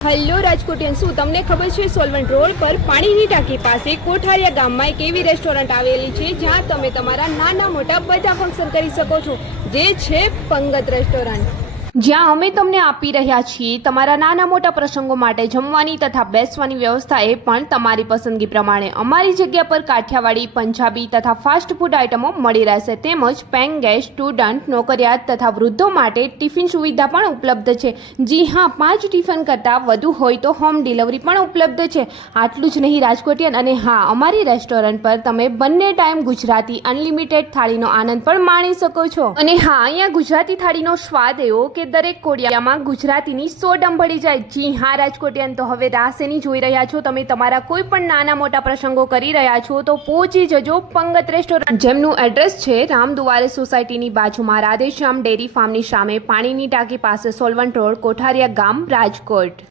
Hello Rajkotian, શું તમને ખબર છે સોલવન્ટ રોડ પર પાણીની ટાંકી પાસે કોઠારિયા ગામમાં એક એવી રેસ્ટોરન્ટ આવેલી છે જ્યાં તમે તમારા નાના મોટા બધા ફંક્શન કરી શકો છો. જે છે પંગત રેસ્ટોરન્ટ જ્યાં અમે તમને આપી રહ્યા છીએ તમારા નાના મોટા પ્રસંગો માટે જમવાની તથા બેસવાની વ્યવસ્થા એ પણ તમારી પસંદગી પ્રમાણે. અમારી જગ્યા પર કાઠિયાવાડી, પંજાબી તથા ફાસ્ટ ફૂડ આઇટમો મળી રહેશે. તેમજ પેંગ ગેસ સ્ટુડન્ટ નોકરિયાત તથા વૃદ્ધો માટે ટિફિન સુવિધા પણ ઉપલબ્ધ છે. જી હા, પાંચ ટિફિન કરતાં વધુ હોય તો હોમ ડિલિવરી પણ ઉપલબ્ધ છે. આટલું જ નહીં, રાજકોટિયન. અને હા, અમારી રેસ્ટોરન્ટ પર તમે બંને ટાઈમ ગુજરાતી અનલિમિટેડ થાળીનો આનંદ પણ માણી શકો છો. અને હા, અહીંયા ગુજરાતી થાળીનો સ્વાદ એવો કે દરેક કોડિયામાં ગુજરાતીની સો ડંભળી જાય. જી હા, રાજકોટિયન, તો હવે રાસેની જોઈ રહ્યા છો. તમે તમારા કોઈ પણ નાના મોટા પ્રસંગો કરી રહ્યા છો, તો પહોંચી જજો પંગત રેસ્ટોરન્ટ જેમનું એડ્રેસ છે રામદુવારે સોસાયટીની બાજુમાં રાધેશ્યામ ડેરી ફાર્મની સામે પાણીની ટાંકી પાસે સોલવન્ટ રોડ, કોઠારિયા ગામ, રાજકોટ.